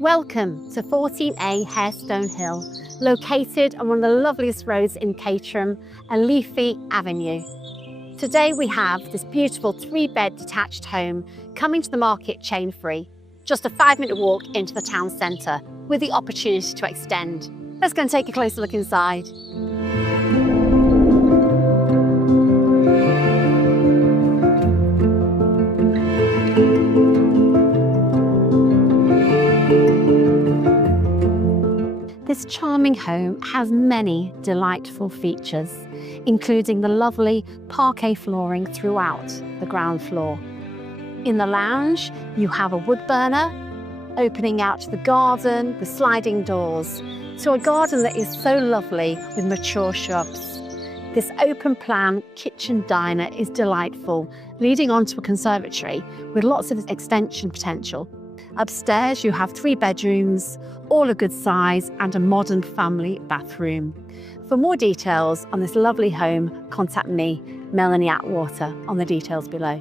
Welcome to 14A Harestone Hill, located on one of the loveliest roads in Caterham, and Leafy Avenue. Today we have this beautiful 3-bed detached home coming to the market chain-free, just a 5-minute walk into the town centre with the opportunity to extend. Let's go and take a closer look inside. This charming home has many delightful features, including the lovely parquet flooring throughout the ground floor. In the lounge, you have a wood burner opening out to the garden with sliding doors, to a garden that is so lovely with mature shrubs. This open plan kitchen diner is delightful, leading onto a conservatory with lots of extension potential. Upstairs, you have 3 bedrooms, all a good size, and a modern family bathroom. For more details on this lovely home, contact me, Melanie Atwater, on the details below.